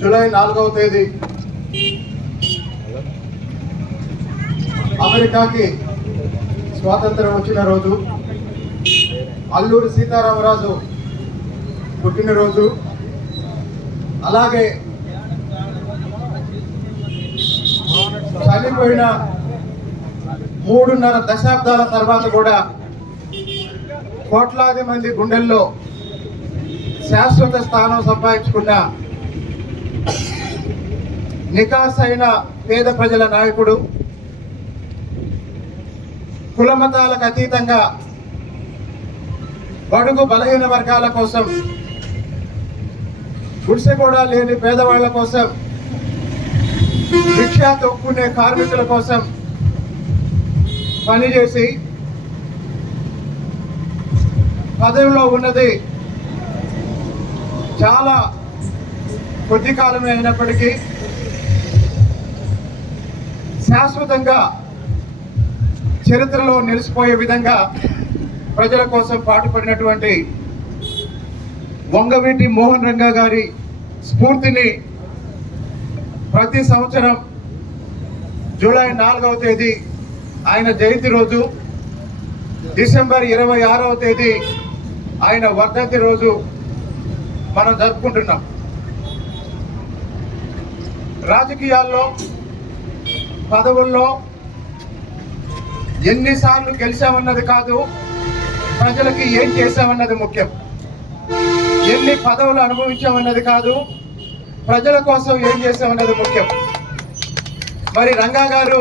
July నాలుగవ తేదీ. అమెరికాకి స్వాతంత్రం వచ్చిన రోజు అల్లూరి సీతారామరాజు పుట్టినరోజు అలాగే చనిపోయిన మూడున్నర దశాబ్దాల తర్వాత కూడా కోట్లాది మంది గుండెల్లో శాశ్వత స్థానం సంపాదించుకున్న నికాస్ అయిన పేద ప్రజల నాయకుడు కులమతాలకు అతీతంగా బడుగు బలహీన వర్గాల కోసం గుడిసె కూడా లేని పేదవాళ్ళ కోసం రిక్షా తొక్కునే కార్మికుల కోసం పనిచేసి పదవిలో ఉన్నది చాలా కొద్ది కాలమే అయినప్పటికీ శాశ్వతంగా చరిత్రలో నిలిచిపోయే విధంగా ప్రజల కోసం పాటుపడినటువంటి వంగవీటి మోహన్ రంగా గారి స్ఫూర్తిని ప్రతి సంవత్సరం జూలై నాలుగవ తేదీ ఆయన జయంతి రోజు డిసెంబర్ ఇరవై ఆరవ తేదీ ఆయన వర్ధంతి రోజు మనం జరుపుకుంటున్నాం. రాజకీయాల్లో పదవుల్లో ఎన్నిసార్లు గెలిచామన్నది కాదు ప్రజలకి ఏం చేశామన్నది ముఖ్యం. ఎన్ని పదవులు అనుభవించామన్నది కాదు ప్రజల కోసం ఏం చేశామన్నది ముఖ్యం. మరి రంగా గారు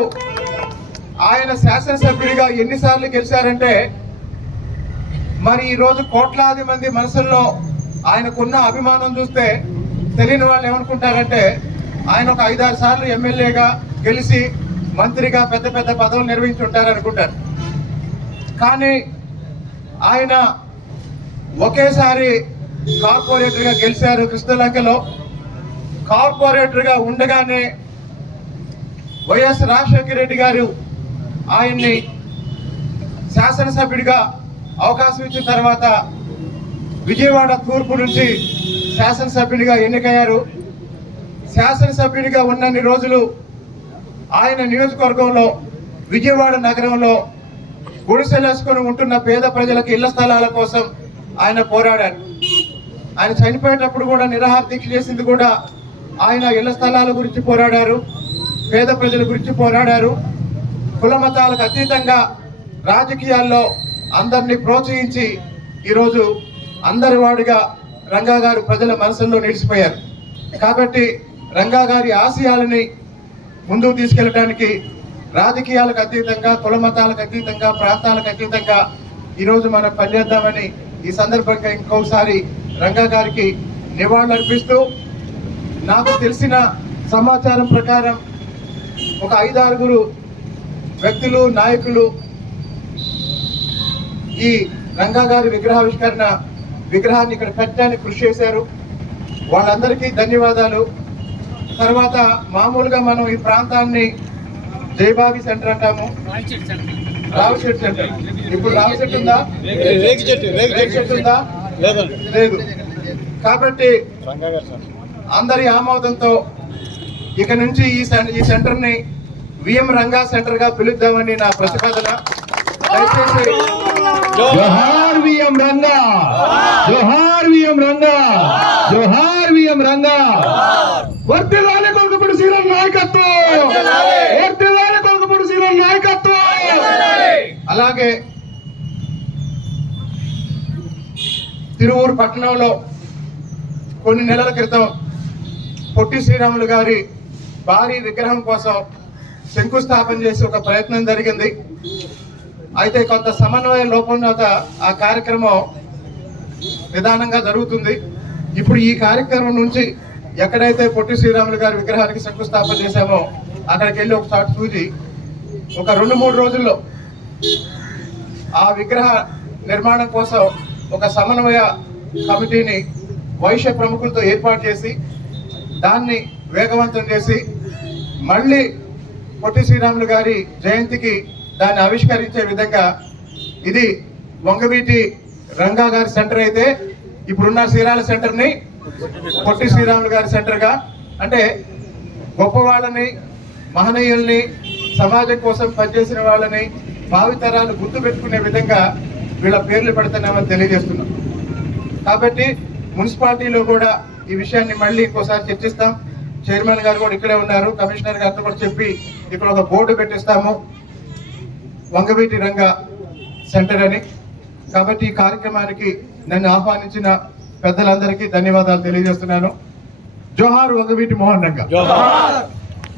ఆయన శాసనసభ్యుడిగా ఎన్నిసార్లు గెలిచారంటే మరి ఈరోజు కోట్లాది మంది మనసుల్లో ఆయనకున్న అభిమానం చూస్తే తెలియని వాళ్ళు ఏమనుకుంటారంటే ఆయన ఒక ఐదారు సార్లు ఎమ్మెల్యేగా గెలిచి మంత్రిగా పెద్ద పెద్ద పదవులు నిర్వహించి ఉంటారు అనుకుంటారు. కానీ ఆయన ఒకేసారి కార్పొరేటర్గా గెలిచారు కృష్ణలంకలో. కార్పొరేటర్గా ఉండగానే వైఎస్ రాజశేఖర రెడ్డి గారు ఆయన్ని శాసనసభ్యుడిగా అవకాశం ఇచ్చిన తర్వాత విజయవాడ తూర్పు నుంచి శాసనసభ్యుడిగా ఎన్నికయ్యారు. శాసనసభ్యుడిగా ఉన్నన్ని రోజులు ఆయన నియోజకవర్గంలో విజయవాడ నగరంలో గుడిసెలేసుకొని ఉంటున్న పేద ప్రజలకు ఇళ్ళ స్థలాల కోసం ఆయన పోరాడారు. ఆయన చనిపోయేటప్పుడు కూడా నిరాహార దీక్ష చేసింది కూడా ఆయన ఇళ్ళ స్థలాల గురించి పోరాడారు పేద ప్రజల గురించి పోరాడారు. కుల మతాలకు అతీతంగా రాజకీయాల్లో అందరినీ ప్రోత్సహించి ఈరోజు అందరి వాడిగా రంగా గారు ప్రజల మనసుల్లో నిలిచిపోయారు. కాబట్టి రంగా గారి ఆశయాలని ముందుకు తీసుకెళ్ళడానికి రాజకీయాలకు అతీతంగా కుల మతాలకు అతీతంగా ప్రాంతాలకు అతీతంగా ఈరోజు మనం పనిచేద్దామని ఈ సందర్భంగా ఇంకోసారి రంగా గారికి నివాళులర్పిస్తూ నాకు తెలిసిన సమాచారం ప్రకారం ఒక ఐదారుగురు వ్యక్తులు నాయకులు ఈ రంగా గారి విగ్రహావిష్కరణ విగ్రహాన్ని ఇక్కడ పెట్టడానికి కృషి చేశారు. వాళ్ళందరికీ ధన్యవాదాలు. తర్వాత మామూలుగా మనం ఈ ప్రాంతాన్ని జయబాబి సెంటర్ అంటాము. రావిశెట్టి సెంటర్. ఇప్పుడు రావిశెట్టి ఉందా? చెట్టు ఉందా? లేదు. కాబట్టి అందరి ఆమోదంతో ఇక నుంచి ఈ ఈ సెంటర్ని విఎం రంగా సెంటర్గా పిలుద్దామని నా ప్రతిపాదన. దయచేసి జోహార్ విఎం రంగా జోహార్ విఎం రంగా జోహార్ విఎం రంగా. వర్తిల్లాలి కొలకపూడి శ్రీరామ్ నాయకత్వం. వర్తిల్లాలి కొలకపూడి శ్రీరామ్ నాయకత్వం. అలాగే తిరువూరు పట్టణంలో కొన్ని నెలల క్రితం పొట్టి శ్రీరాములు గారి భారీ విగ్రహం కోసం శంకుస్థాపన చేసి ఒక ప్రయత్నం జరిగింది. అయితే కొంత సమన్వయ లోపం ఆ కార్యక్రమం నిదానంగా జరుగుతుంది. ఇప్పుడు ఈ కార్యక్రమం నుంచి ఎక్కడైతే పొట్టి శ్రీరాములు గారి విగ్రహానికి శంకుస్థాపన చేశామో అక్కడికి వెళ్ళి ఒకసారి చూసి ఒక రెండు మూడు రోజుల్లో ఆ విగ్రహ నిర్మాణం కోసం ఒక సమన్వయ కమిటీని వైశ్య ప్రముఖులతో ఏర్పాటు చేసి దాన్ని వేగవంతం చేసి మళ్ళీ పొట్టి శ్రీరాములు గారి జయంతికి దాన్ని ఆవిష్కరించే విధంగా ఇది వంగవీటి రంగా గారి సెంటర్ అయితే ఇప్పుడున్న శ్రీరాల సెంటర్ని పొట్టి శ్రీరాములు గారి సెంటర్గా అంటే గొప్ప వాళ్ళని మహనీయుల్ని సమాజం కోసం పనిచేసిన వాళ్ళని భావితరాలు గుర్తు పెట్టుకునే విధంగా వీళ్ళ పేర్లు పెడుతున్నామని తెలియజేస్తున్నాం. కాబట్టి మున్సిపాలిటీలో కూడా ఈ విషయాన్ని మళ్ళీ ఇంకోసారి చర్చిస్తాం. చైర్మన్ గారు కూడా ఇక్కడే ఉన్నారు. కమిషనర్ గారితో కూడా చెప్పి ఇక్కడ ఒక బోర్డు పెట్టిస్తాము. వంగవీటి రంగ సెంటర్ అని. కాబట్టి ఈ కార్యక్రమానికి నన్ను ఆహ్వానించిన పెద్దలందరికీ ధన్యవాదాలు తెలియజేస్తున్నాను. జోహార్ వంగవీటి మోహన్ రంగ. జోహార్.